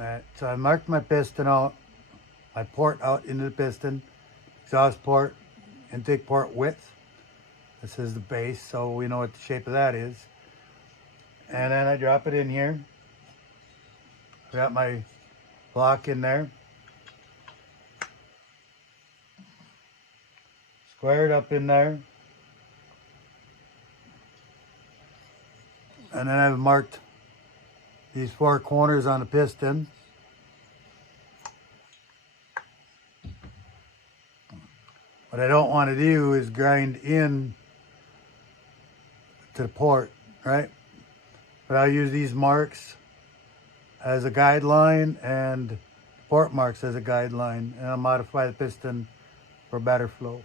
Alright, so I marked my piston out, my port out into the piston, exhaust port, intake port width. This is the base, so we know what the shape of that is. And then I drop it in here. I got my block in there. Square it up in there. And then I've marked these 4 corners on the piston. What I don't want to do is grind in to the port, right? But I'll use these marks as a guideline and port marks as a guideline, and I'll modify the piston for better flow.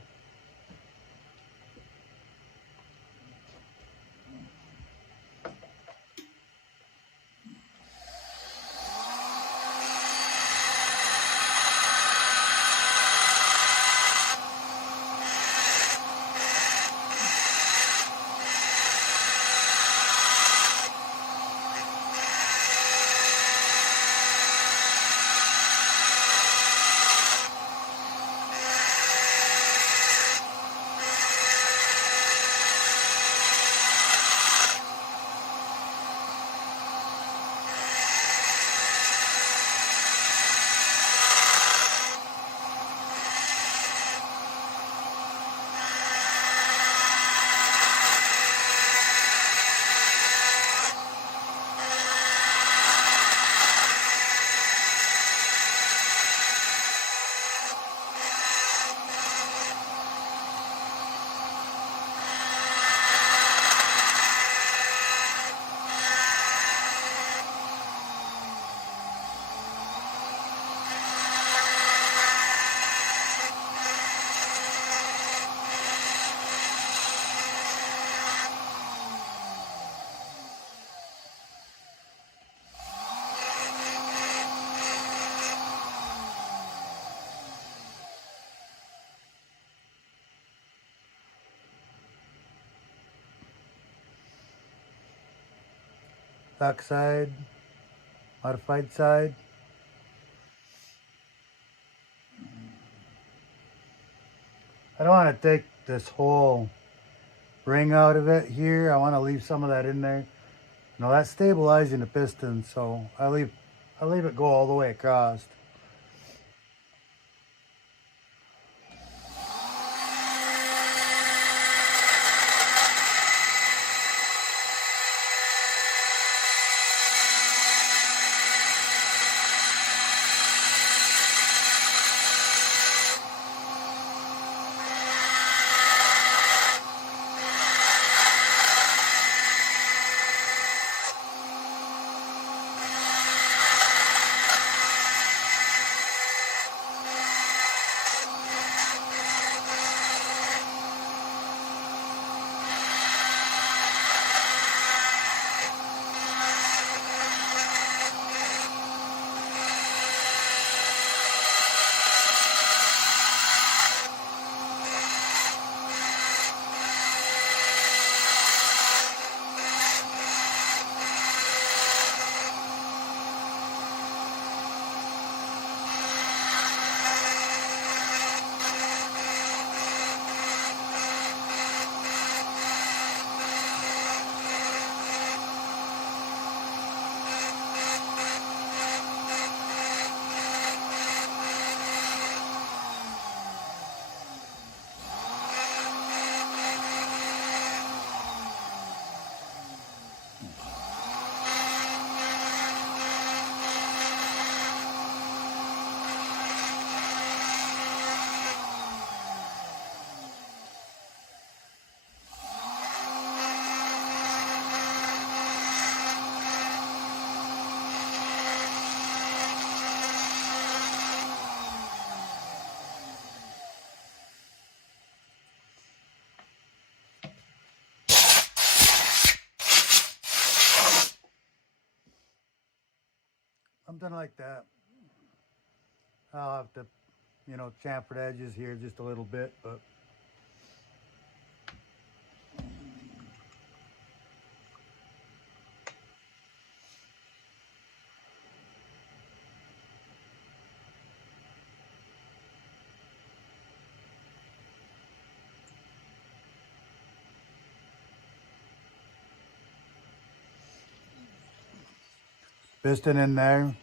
Back side, modified side. I don't want to take this whole ring out of it here. I want to leave some of that in there. Now that's stabilizing the piston, so I leave it go all the way across. Something like that. I'll have to, chamfer the edges here just a little bit, but piston in there.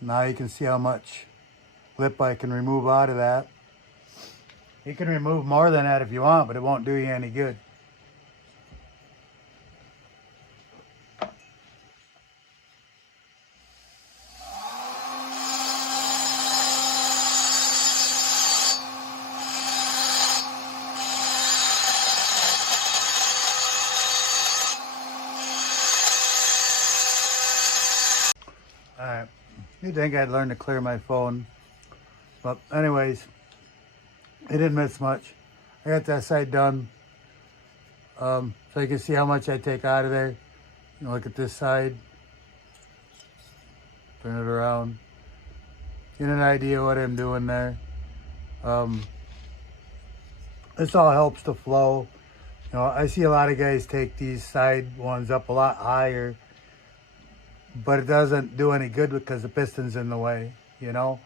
Now you can see how much lip I can remove out of that. You can remove more than that if you want, but it won't do you any good. Alright, you'd think I'd learn to clear my phone. But anyways, it didn't miss much. I got that side done. So you can see how much I take out of there. You know, look at this side. Turn it around. Get an idea what I'm doing there. This all helps the flow. You know, I see a lot of guys take these side ones up a lot higher, but it doesn't do any good because the piston's in the way, you know.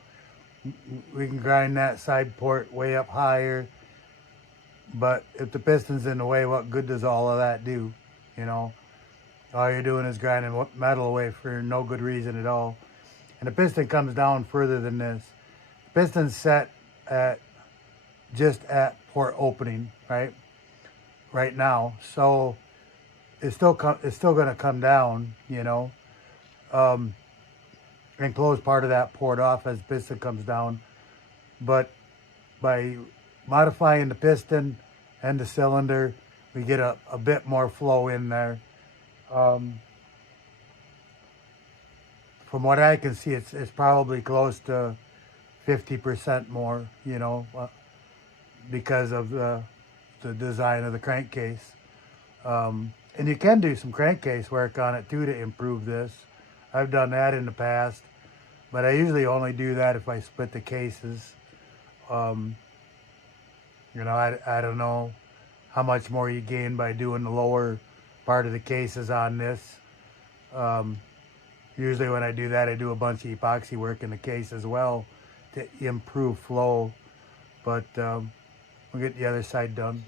We can grind that side port way up higher, but if the piston's in the way, what good does all of that do, you know? All you're doing is grinding metal away for no good reason at all. And the piston comes down further than this. The piston's set at just at port opening, right now. So it's still going to come down, you know, and close part of that port off as the piston comes down. But by modifying the piston and the cylinder, we get a bit more flow in there. From what I can see, it's probably close to 50% more, you know, because of the design of the crankcase. And you can do some crankcase work on it too to improve this. I've done that in the past, but I usually only do that if I split the cases. You know, I don't know how much more you gain by doing the lower part of the cases on this. Usually when I do that, I do a bunch of epoxy work in the case as well to improve flow. But we'll get the other side done.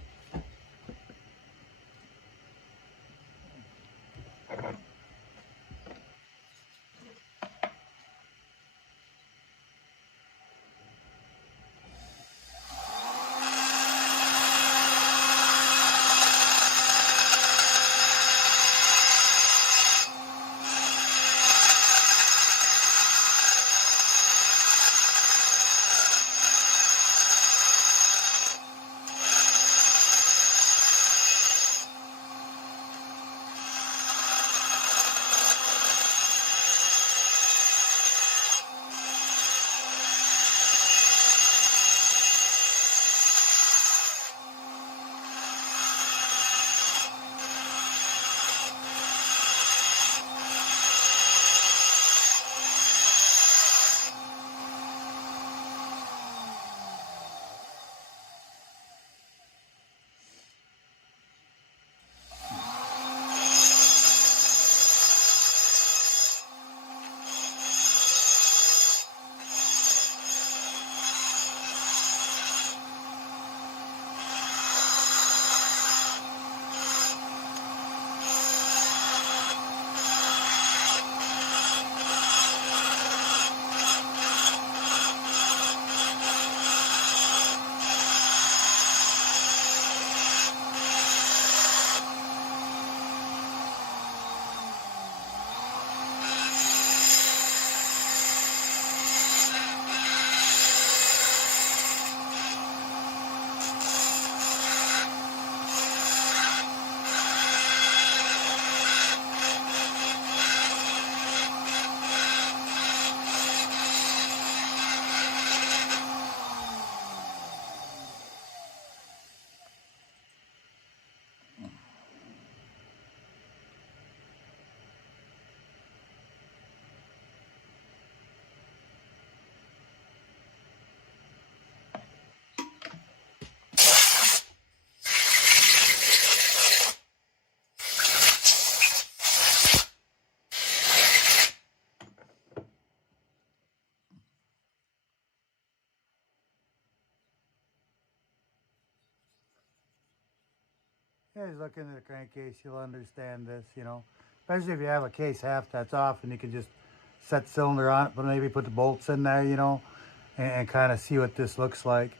You guys look into the crankcase, you'll understand this, you know. especially if you have a case half that's off and you can just set the cylinder on it, but maybe put the bolts in there, you know, and kind of see what this looks like.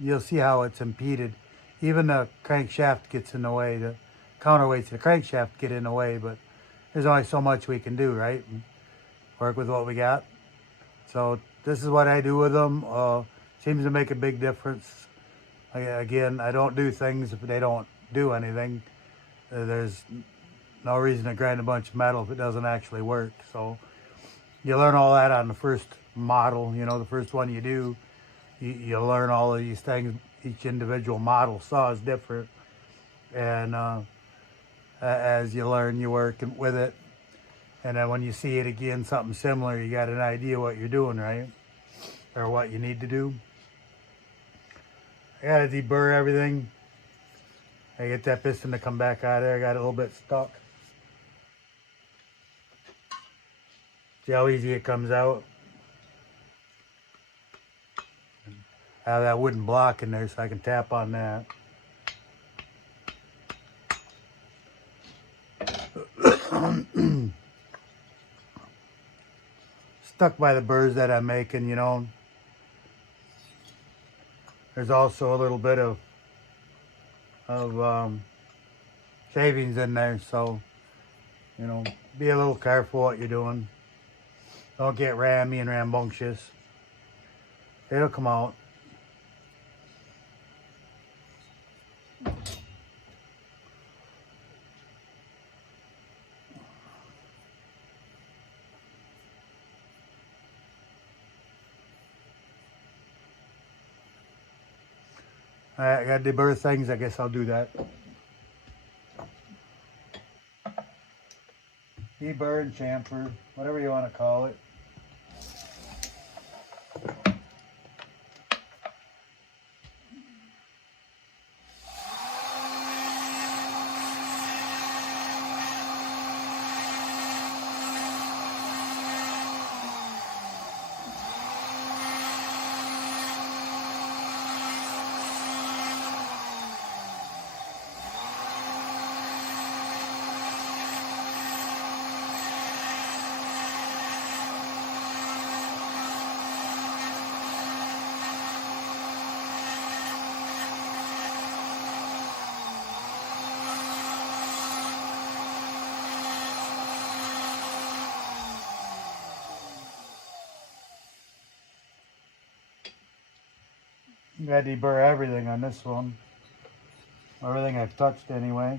You'll see how it's impeded. Even the crankshaft gets in the way. The counterweights of the crankshaft get in the way, but there's only so much we can do, right? And work with what we got. So this is what I do with them. Seems to make a big difference. Again, I don't do things if they don't do anything. There's no reason to grind a bunch of metal if it doesn't actually work. So you learn all that on the first model, you know, the first one you do. You learn all of these things. Each individual model saw is different. And as you learn, you work with it. And then when you see it again, something similar, you got an idea what you're doing, right? Or what you need to do. I gotta deburr everything. I get that piston to come back out of there. I got it a little bit stuck. See how easy it comes out? I have that wooden block in there so I can tap on that. Stuck by the burrs that I'm making, you know. There's also a little bit of shavings in there, so, you know, be a little careful what you're doing. Don't get rammy and rambunctious. It'll come out. Alright, I got to deburr things. I guess I'll do that. Deburr and chamfer, whatever you want to call it. Got to deburr everything on this one. Everything I've touched anyway.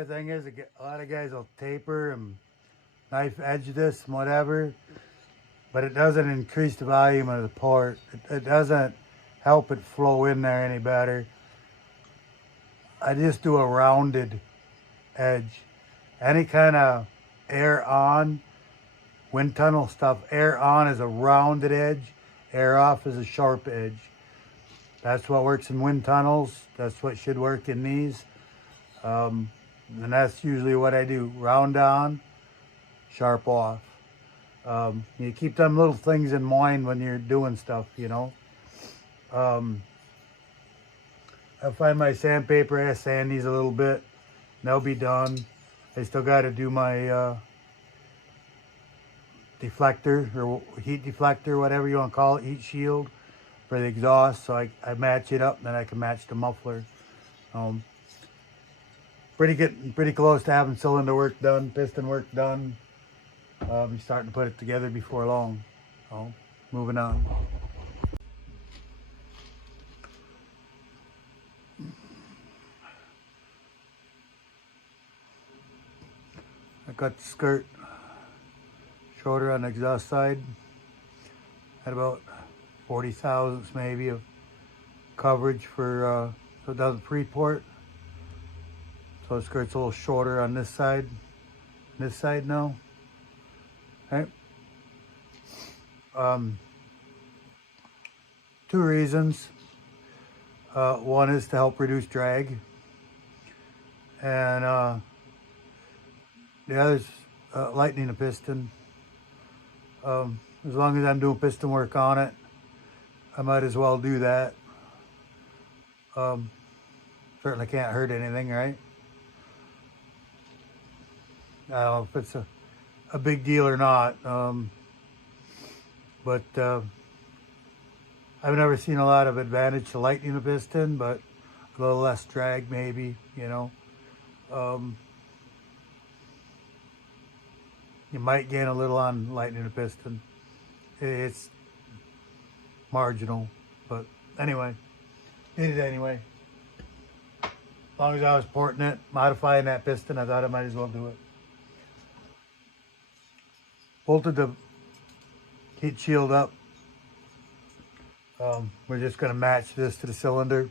other thing is, a lot of guys will taper and knife edge this and whatever, but it doesn't increase the volume of the port. It doesn't help it flow in there any better. I just do a rounded edge. Any kind of air on, wind tunnel stuff, air on is a rounded edge, air off is a sharp edge. That's what works in wind tunnels. That's what should work in these. And that's usually what I do. Round on, sharp off. You keep them little things in mind when you're doing stuff, you know. I find my sandpaper, I sand these a little bit, and they'll be done. I still got to do my deflector or heat deflector, whatever you want to call it, heat shield for the exhaust. So I match it up, and then I can match the muffler. Pretty close to having cylinder work done, piston work done. I'll be starting to put it together before long. So moving on. I got the skirt shorter on the exhaust side at about 40 thousandths maybe of coverage for so it doesn't pre-port. So the skirt's a little shorter on this side now. Right. Two reasons. One is to help reduce drag, and the other is lightening the piston. As long as I'm doing piston work on it, I might as well do that. Certainly can't hurt anything, right? I don't know if it's a big deal or not, but I've never seen a lot of advantage to lightening the piston, but a little less drag maybe, you know. You might gain a little on lightening the piston. It's marginal, but anyway, did it anyway. As long as I was porting it, modifying that piston, I thought I might as well do it. Bolted the heat shield up. We're just going to match this to the cylinder.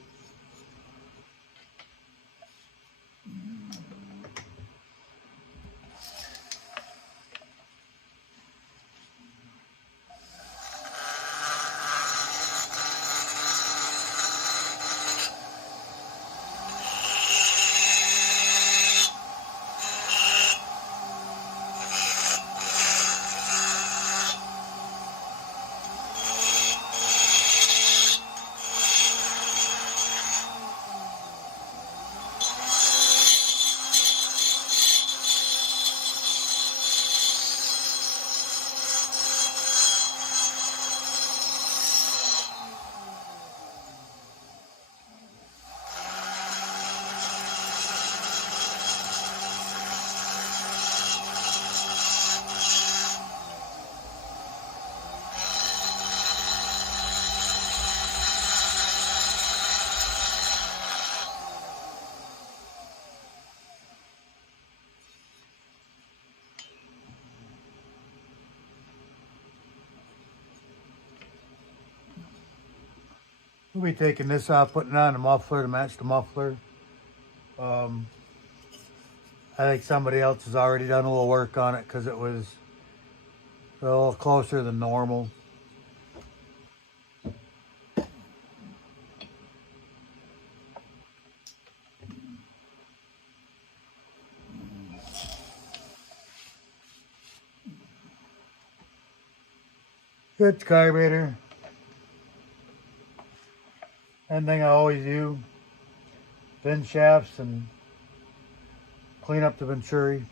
We'll be taking this off, putting on the muffler to match the muffler. I think somebody else has already done a little work on it because it was a little closer than normal. Good carburetor. One thing I always do, thin shafts and clean up the venturi.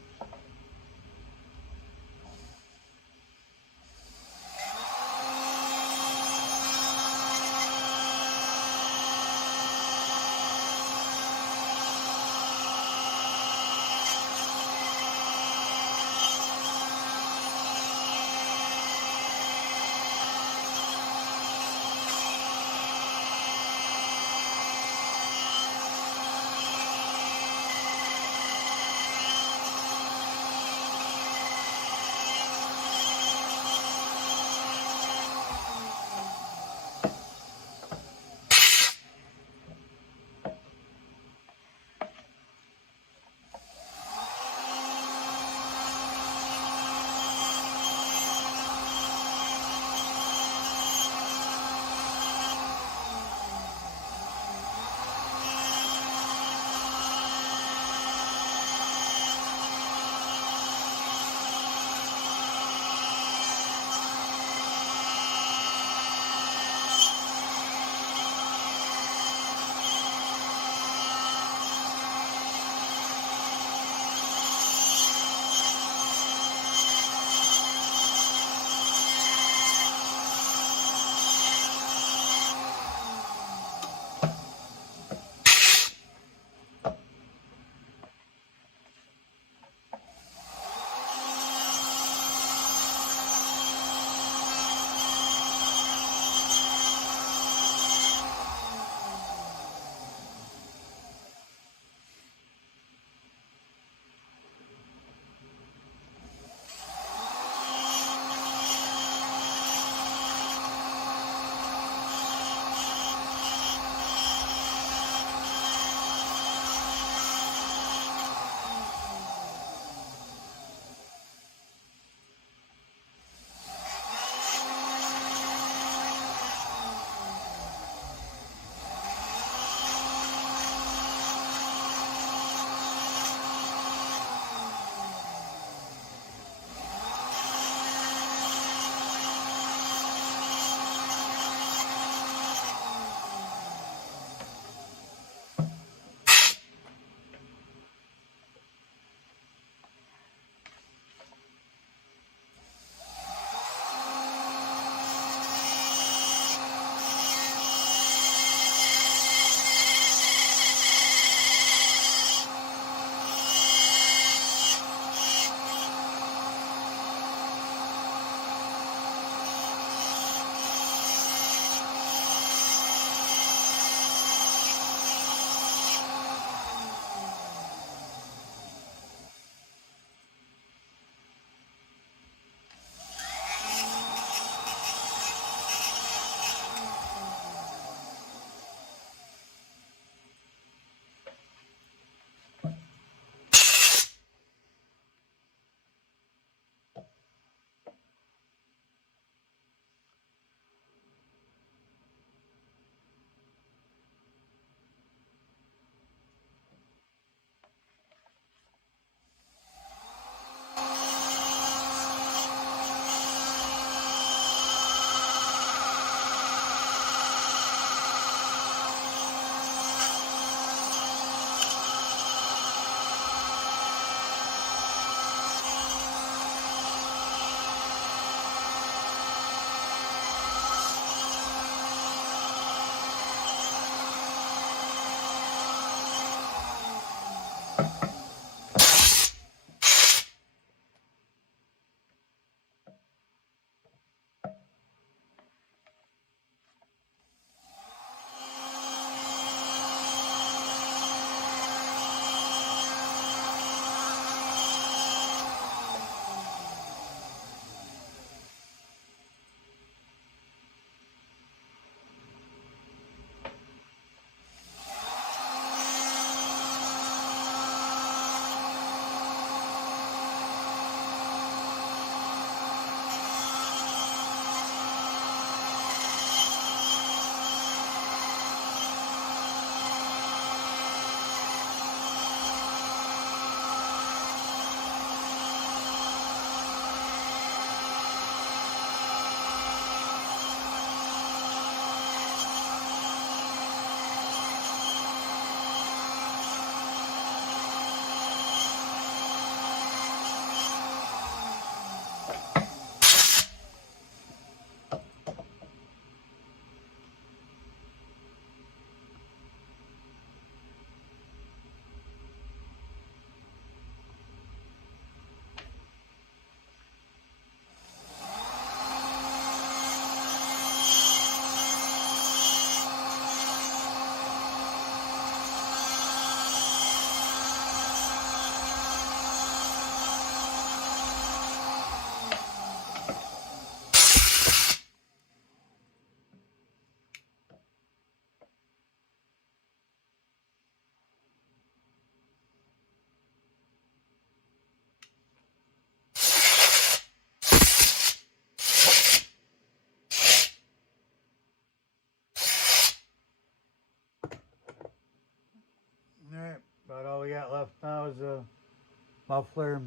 muffler,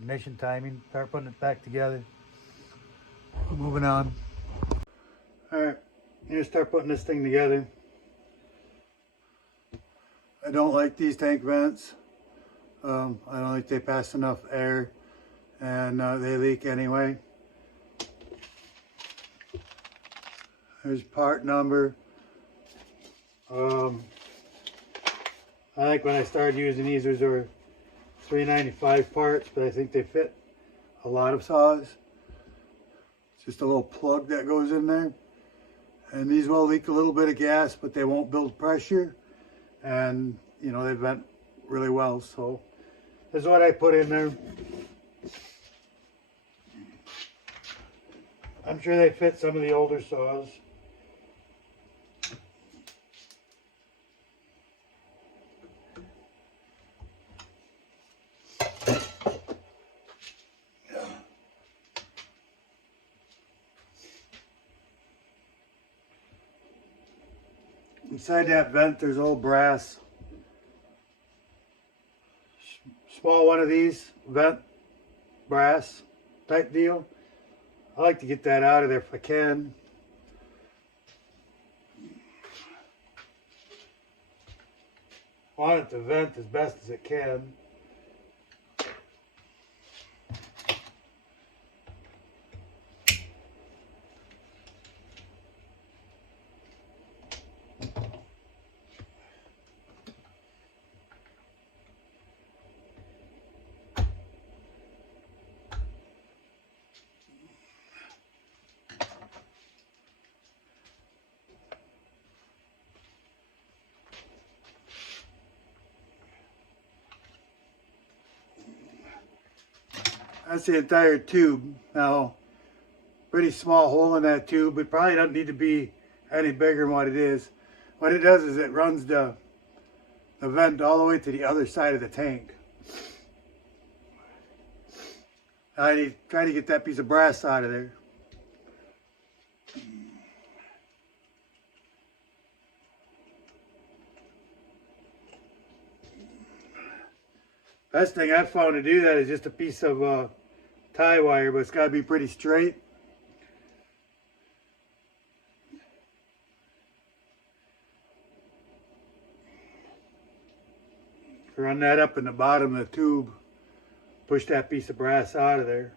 ignition timing, start putting it back together. Moving on. Alright, you start putting this thing together. I don't like these tank vents. I don't think they pass enough air, and they leak anyway. There's part number. I think when I started using these, there were 395 parts, but I think they fit a lot of saws. It's just a little plug that goes in there. And these will leak a little bit of gas, but they won't build pressure. And, you know, they vent really well. So this is what I put in there. I'm sure they fit some of the older saws. Inside that vent, there's old brass. Small one of these, vent, brass type deal. I like to get that out of there if I can. I want it to vent as best as it can. That's the entire tube. Now, pretty small hole in that tube. It probably doesn't need to be any bigger than what it is. What it does is it runs the vent all the way to the other side of the tank. I try to get that piece of brass out of there. Best thing I've found to do that is just a piece of tie wire, but it's got to be pretty straight. Run that up in the bottom of the tube. Push that piece of brass out of there.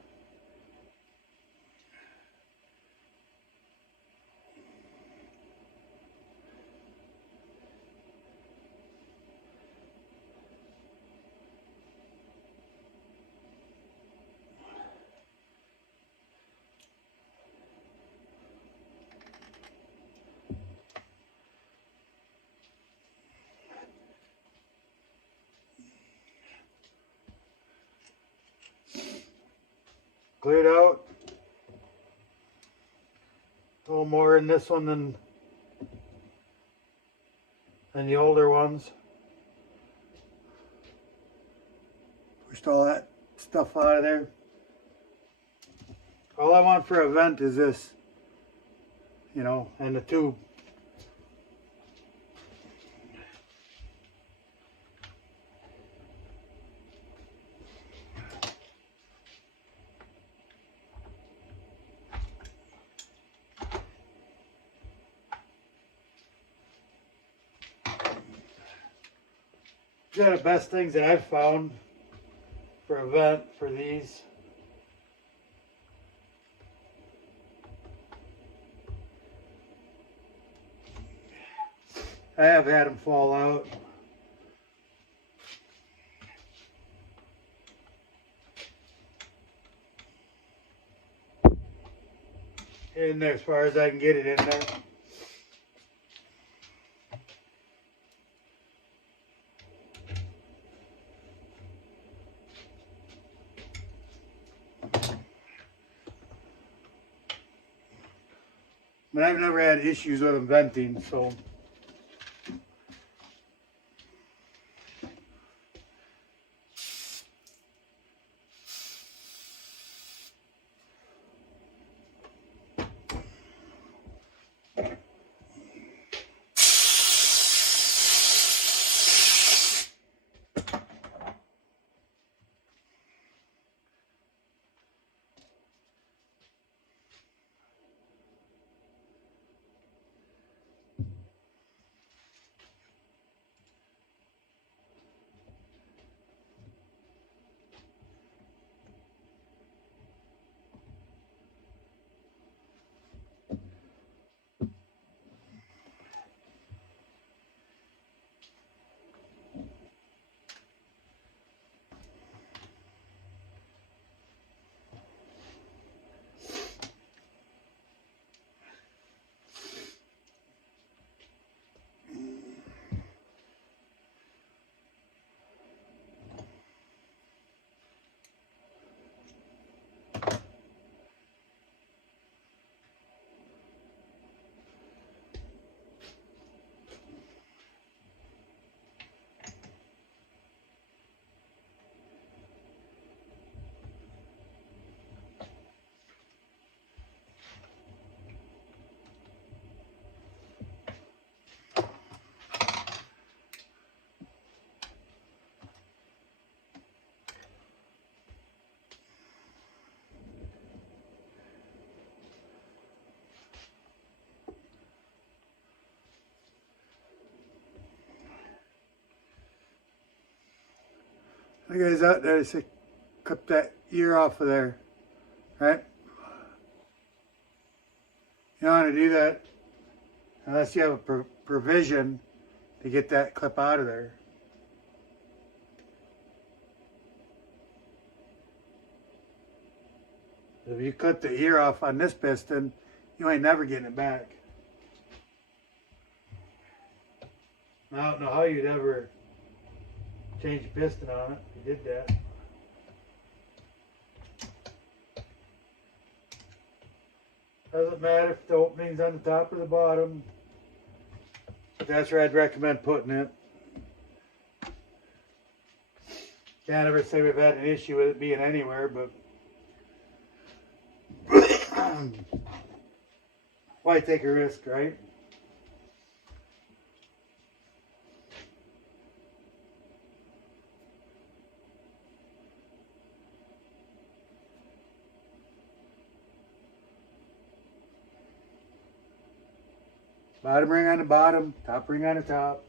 Cleared out. A little more in this one than the older ones. Pushed all that stuff out of there. All I want for a vent is this, you know, and the tube. These are the best things that I've found for a vent for these. I have had them fall out. In there as far as I can get it in there. But I've never had issues with them venting, so. The guys out there, they say, clip that ear off of there, right? You don't want to do that unless you have a provision to get that clip out of there. If you clip the ear off on this piston, you ain't never getting it back. I don't know how you'd ever change the piston on it if you did that. Doesn't matter if the opening's on the top or the bottom. But that's where I'd recommend putting it. Can't ever say we've had an issue with it being anywhere, but why take a risk, right? Bottom ring on the bottom, top ring on the top.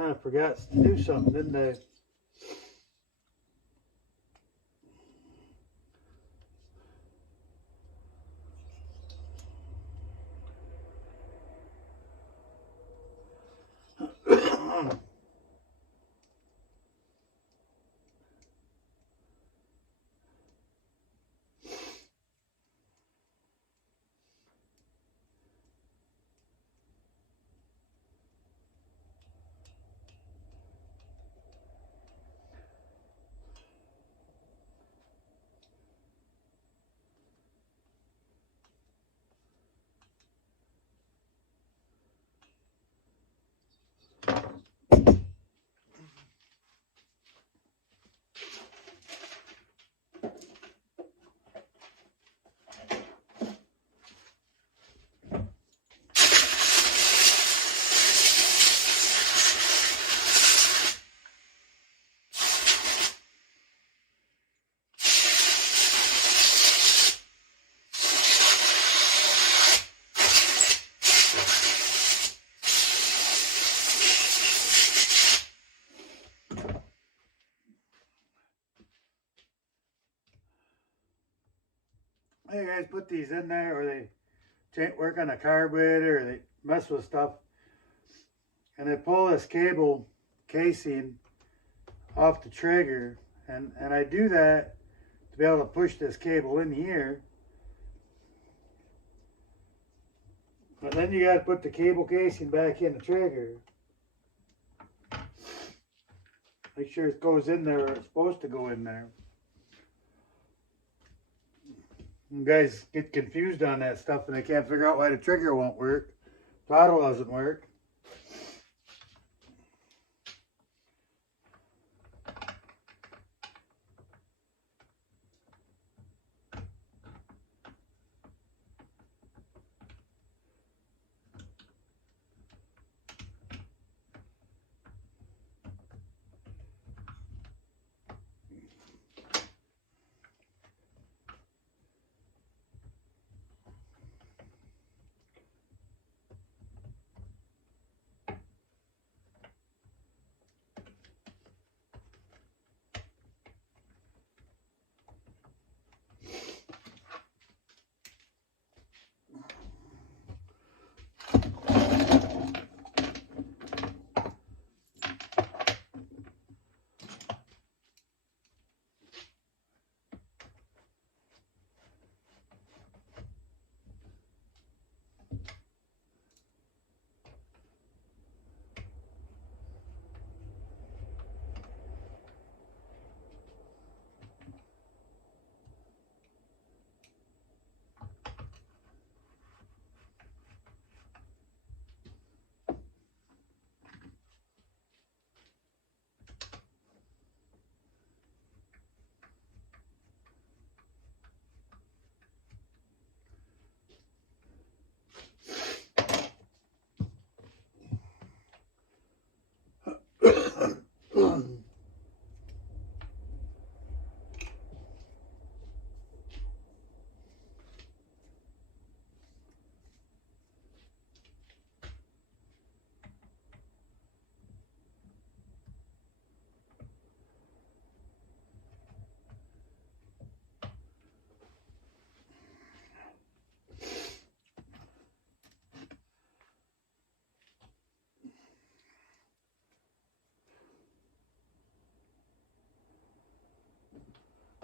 I forgot to do something, didn't I? Hey guys, put these in there, or they work on a carburetor, or they mess with stuff, and they pull this cable casing off the trigger, and I do that to be able to push this cable in here. But then you got to put the cable casing back in the trigger. Make sure it goes in there where it's supposed to go in there. You guys get confused on that stuff and they can't figure out why the trigger won't work. Throttle doesn't work.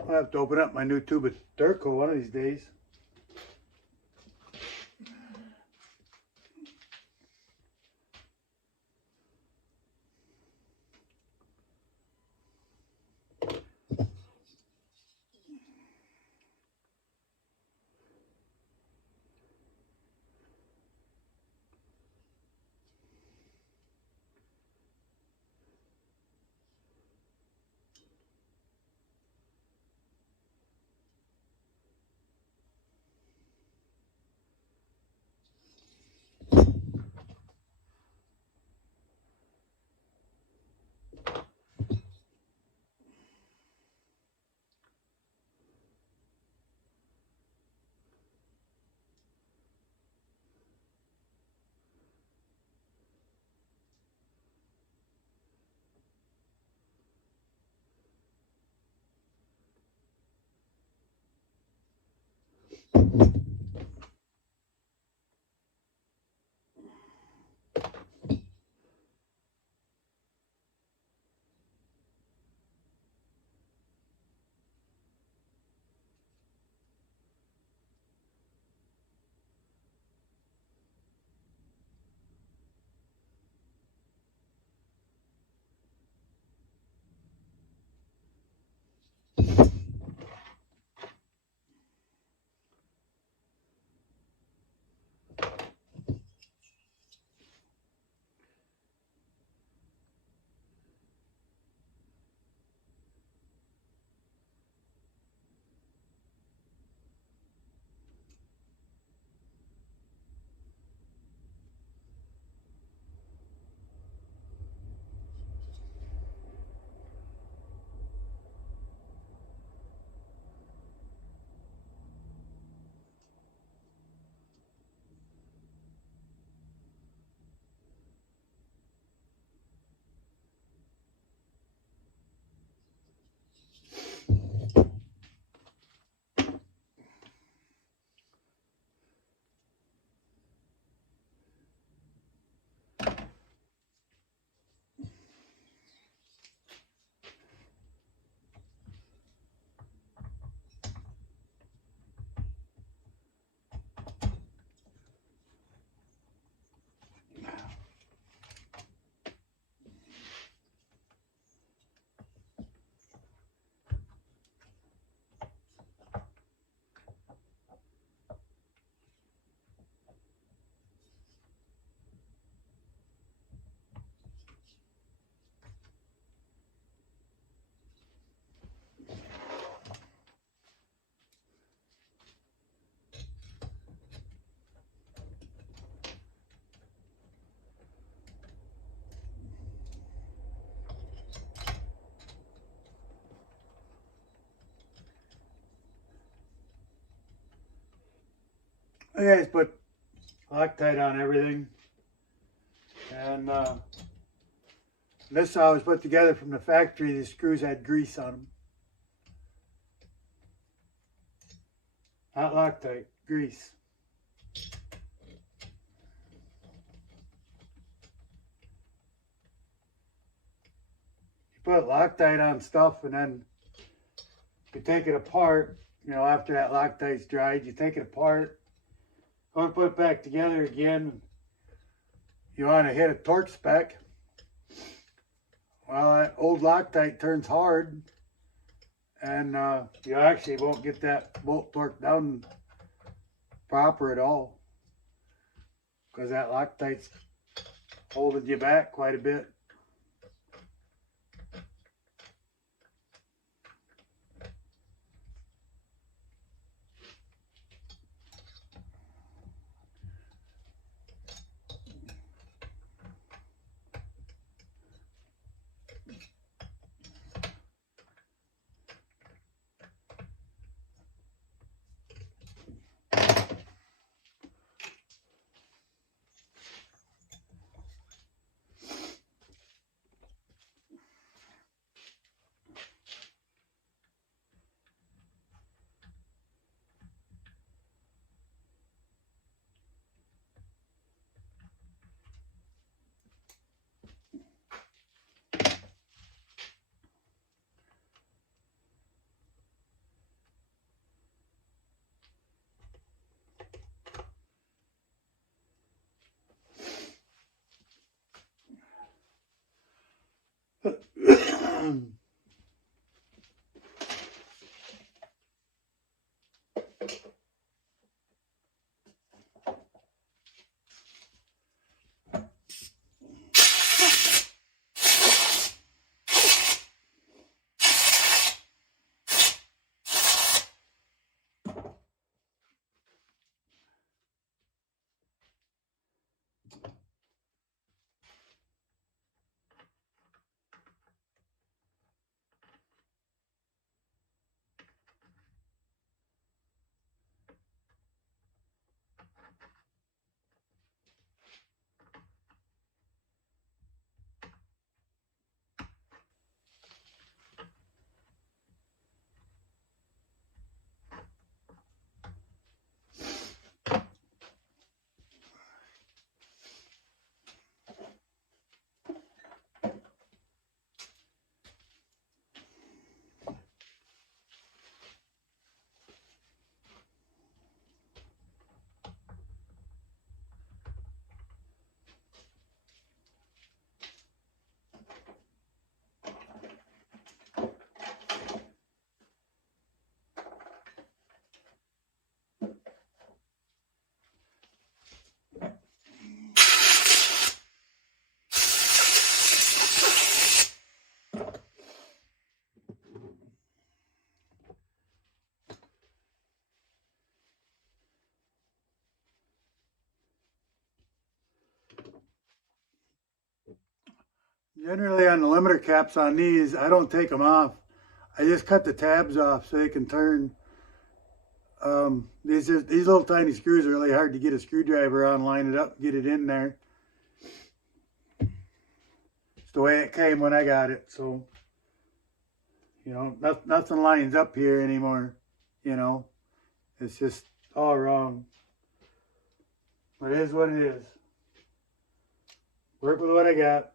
I'll have to open up my new tube of Durco one of these days. I guys put Loctite on everything, and this saw was put together from the factory. The screws had grease on them. Not Loctite, grease. You put Loctite on stuff, and then you take it apart. You know, after that Loctite's dried, you take it apart, go and put it back together again. You want to hit a torque spec. Well, that old Loctite turns hard, and you actually won't get that bolt torqued down proper at all, because that Loctite's holding you back quite a bit. Generally on the limiter caps on these, I don't take them off. I just cut the tabs off so they can turn. These little tiny screws are really hard to get a screwdriver on, line it up, get it in there. It's the way it came when I got it. So, you know, nothing lines up here anymore. You know, it's just all wrong. But it is what it is. Work with what I got.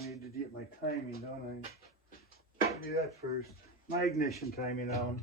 I need to get my timing, don't I? I'll do that first. My ignition timing on.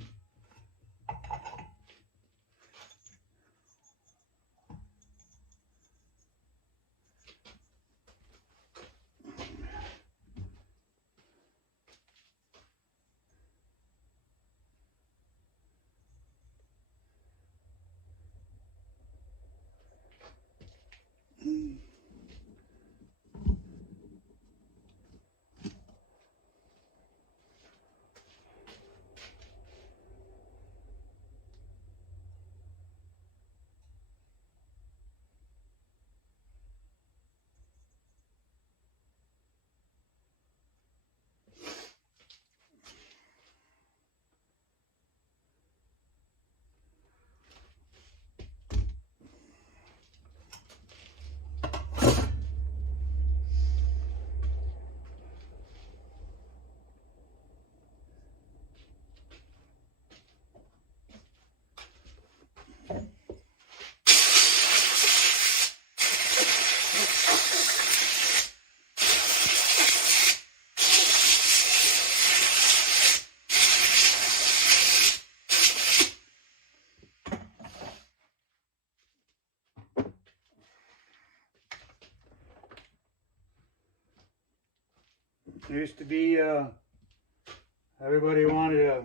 There used to be, everybody wanted a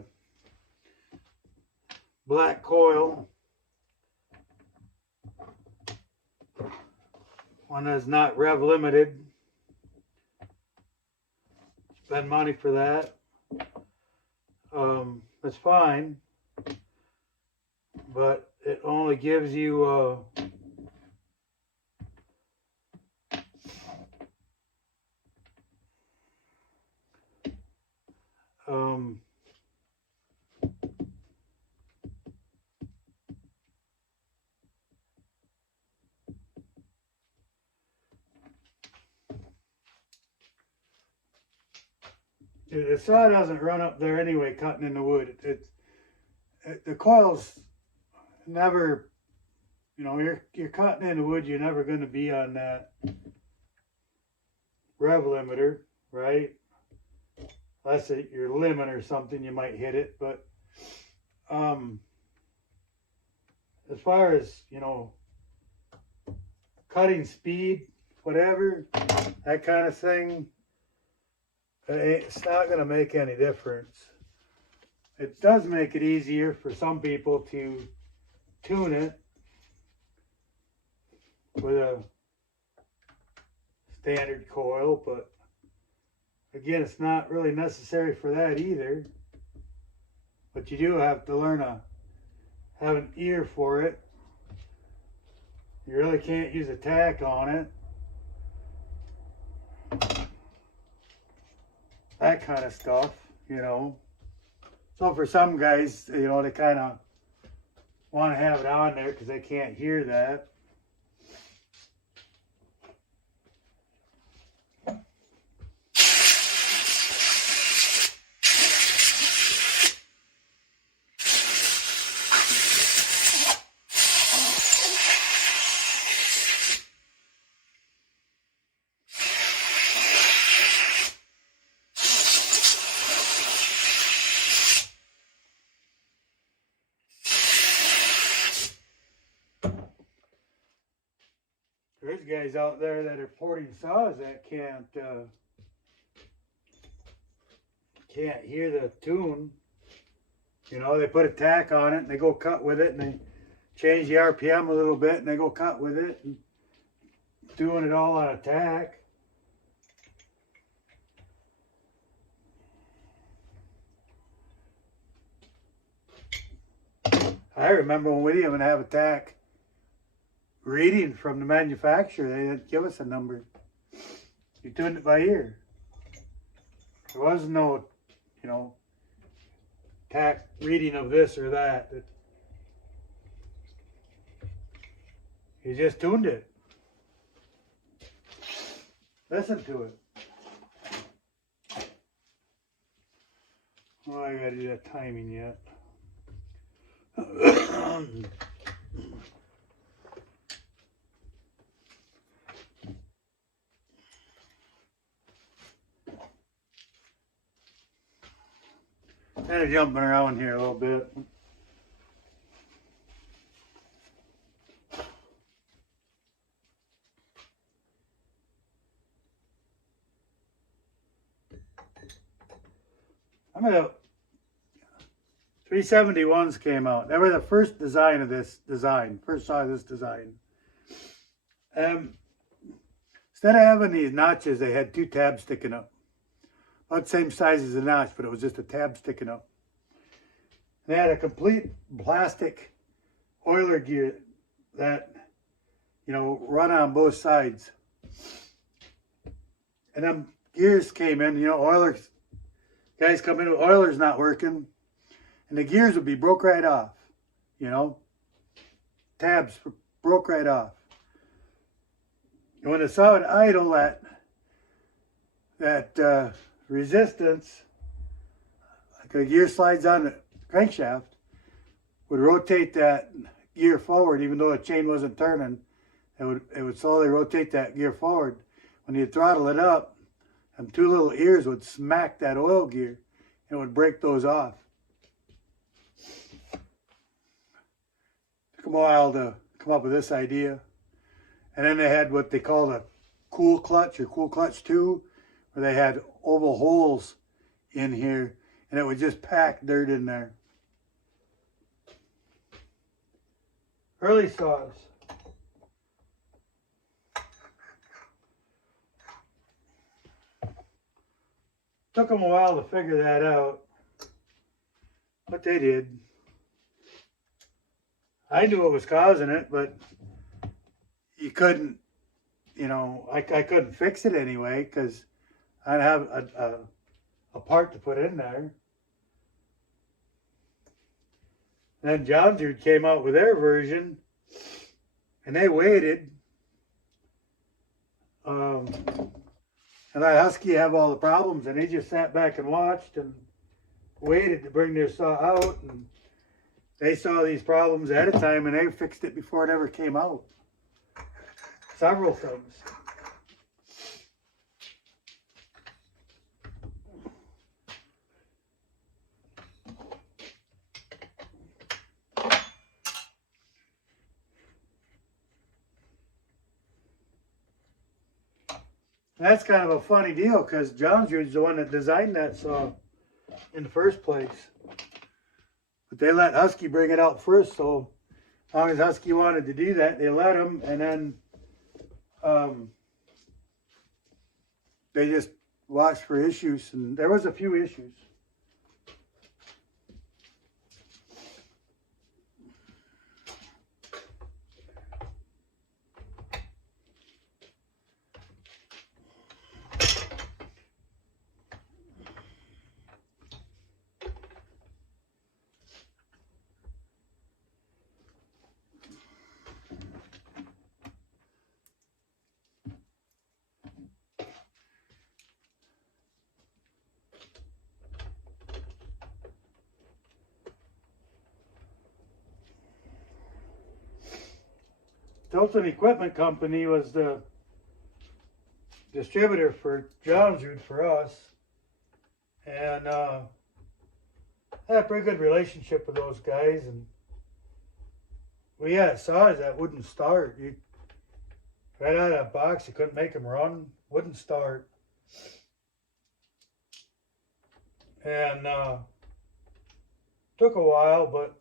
black coil, one that's not rev limited. Spend money for that. That's fine, but it only gives you the saw doesn't run up there anyway, cutting in the wood. The coil's never, you know, you're cutting in the wood. You're never going to be on that rev limiter, right? Unless your limit or something, you might hit it. But as far as, you know, cutting speed, whatever, that kind of thing, it's not going to make any difference. It does make it easier for some people to tune it with a standard coil, but again, it's not really necessary for that either. But you do have to learn to have an ear for it. You really can't use a tack on it. That kind of stuff, you know. So for some guys, you know, they kind of want to have it on there because they can't hear that. There's guys out there that are porting saws that can't hear the tune. You know, they put a tack on it and they go cut with it and they change the RPM a little bit and they go cut with it and doing it all on a tack. I remember when we didn't even have a tack reading from the manufacturer. They didn't give us a number. You tuned it by ear. There was no, you know, tack reading of this or that. You just tuned it. Listen to it. Oh, I gotta do that timing yet. Kind of jumping around here a little bit. I'm gonna 371s came out. They were the first design of this design. First saw this design. Instead of having these notches, they had two tabs sticking up. About the same size as a notch, but it was just a tab sticking up. They had a complete plastic oiler gear that, you know, run on both sides. And them gears came in, you know, oilers, guys come in with oilers not working, and the gears would be broke right off, you know. Tabs broke right off. And when I saw it idle, that resistance, like a gear slides on the crankshaft, would rotate that gear forward, even though the chain wasn't turning. It would slowly rotate that gear forward. When you throttle it up, and two little ears would smack that oil gear, and it would break those off. Took them a while to come up with this idea. And then they had what they called a cool clutch or cool clutch 2, where they had oval holes in here, and it would just pack dirt in there. Early saws. Took them a while to figure that out, but they did. I knew what was causing it, but you couldn't, you know, I couldn't fix it anyway because I'd have a part to put in there. Then John Deere came out with their version, and they waited. And let Husky have all the problems, and he just sat back and watched and waited to bring their saw out. And they saw these problems ahead of time, and they fixed it before it ever came out. Several things. That's kind of a funny deal because John Deere's the one that designed that saw in the first place. But they let Husky bring it out first, so as long as Husky wanted to do that, they let him, and then they just watched for issues, and there was a few issues. Tilton Equipment Company was the distributor for John Deere for us, and I had a pretty good relationship with those guys. And we had saws that wouldn't start. Right out of that box, you couldn't make them run, wouldn't start. And took a while, but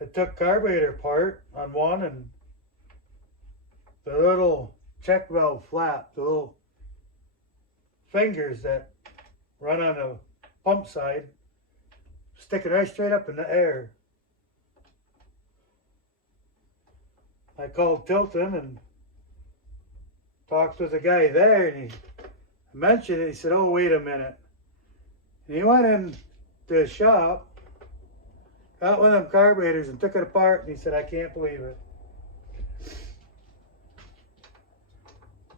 I took carburetor apart on one, and the little check valve flap, the little fingers that run on the pump side, sticking right straight up in the air. I called Tilton and talked with the guy there, and he mentioned it. He said, "Oh, wait a minute." And he went in to the shop, got one of them carburetors and took it apart, and he said, "I can't believe it."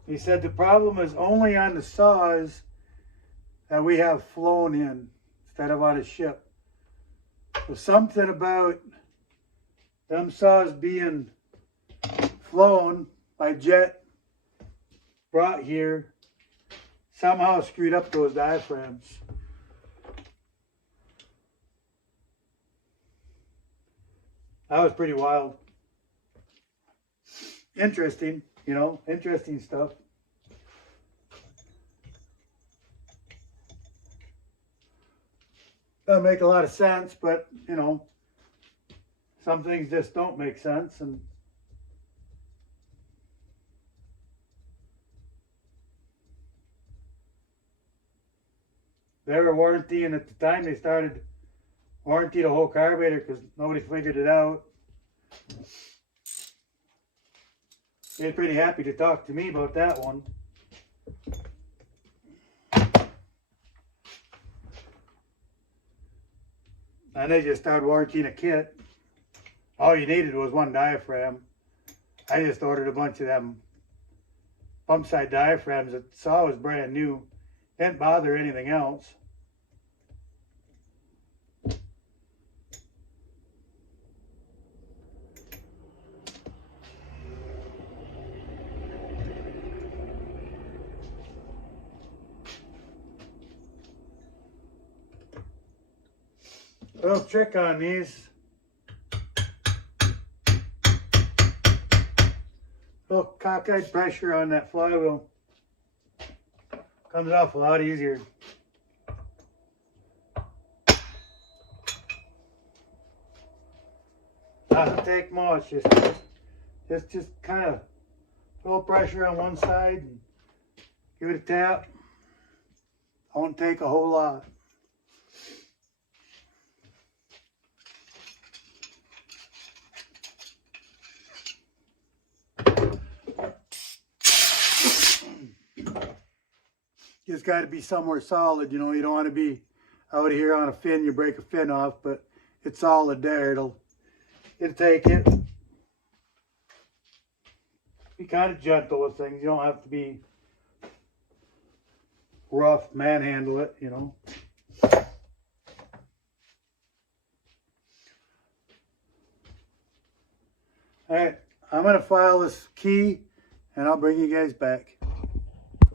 He said the problem is only on the saws that we have flown in instead of on a ship. There's something about them saws being flown by jet, brought here, somehow screwed up those diaphragms. That was pretty wild. Interesting, you know, interesting stuff. Doesn't make a lot of sense, but, you know, some things just don't make sense. And they were warrantying at the time they started warranty the whole carburetor because nobody figured it out. They're pretty happy to talk to me about that one. And they just started warrantying a kit. All you needed was one diaphragm. I just ordered a bunch of them pump side diaphragms that saw was brand new. Didn't bother anything else. Little trick on these. Little cockeyed pressure on that flywheel. Comes off a lot easier. Doesn't take much. Just kind of little pressure on one side and give it a tap. Won't take a whole lot. Just got to be somewhere solid, you know. You don't want to be out here on a fin, you break a fin off, but it's solid there. It'll take it. Be kind of gentle with things. You don't have to be rough, manhandle it, you know. All right, I'm going to file this key and I'll bring you guys back.